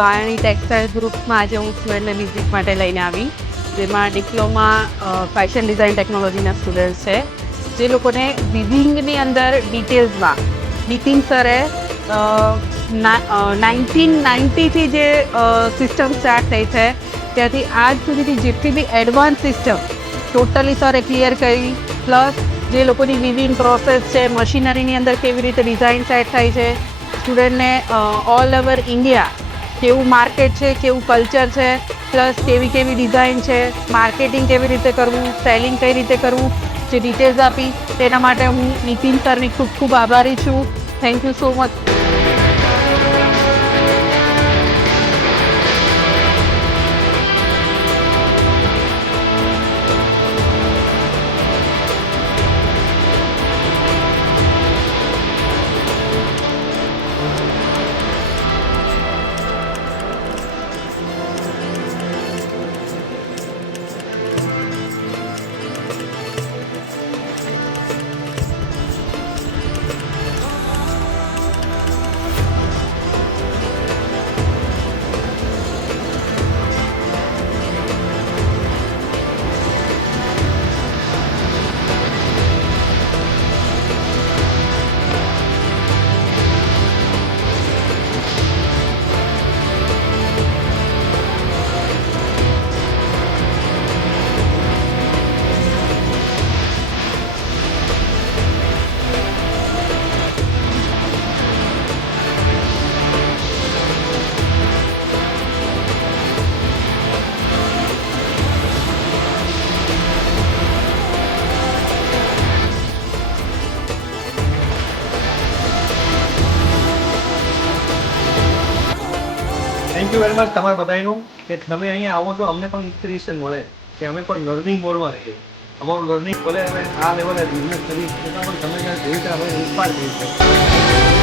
બાયણી textile ગ્રુપમાં આજે હું સ્ટુડન્ટને વિઝિટ માટે લઈને આવી, જેમાં ડિપ્લોમા ફેશન ડિઝાઇન ટેકનોલોજીના સ્ટુડન્ટ્સ છે, જે લોકોને વિવિંગની અંદર ડિટેલ્સમાં નીતિન સરે 1990થી જે સિસ્ટમ સ્ટાર્ટ થઈ છે ત્યાંથી આજ સુધીની જેટલી બી એડવાન્સ સિસ્ટમ ટોટલી સરે ક્લિયર કરી, પ્લસ જે લોકોની વિવિંગ પ્રોસેસ છે, મશીનરીની અંદર કેવી રીતે ડિઝાઇન સેટ થાય છે, સ્ટુડન્ટને ઓલ ઓવર ઇન્ડિયા કેવું માર્કેટ છે, કેવું કલ્ચર છે, પ્લસ કેવી કેવી ડિઝાઇન છે, માર્કેટિંગ કેવી રીતે કરવું, સેલિંગ કઈ રીતે કરવું, જે ડિટેલ્સ આપી તેના માટે હું નીતિન સરની ખૂબ ખૂબ આભારી છું. Thank you so much. Thank you very much તમારા બધાનું કે તમે અહીંયા આવો તો અમને પણ ઇન્સ્પિરેશન મળે કે અમે પણ લર્નિંગ મોડમાં રહીએ. અમારું લર્નિંગ ભલે અમે આ લેવલે બિઝનેસ કરી છતાં પણ તમે જેવી રીતે અમે ઇન્સ્પાયર કરી છે.